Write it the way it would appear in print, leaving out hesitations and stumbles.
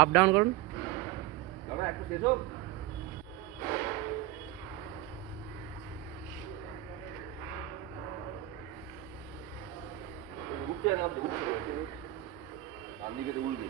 Up down করুন। দাদা একটু শেষ হোক। উঠছে না, উঠছে ডান দিকে তো উঠবে।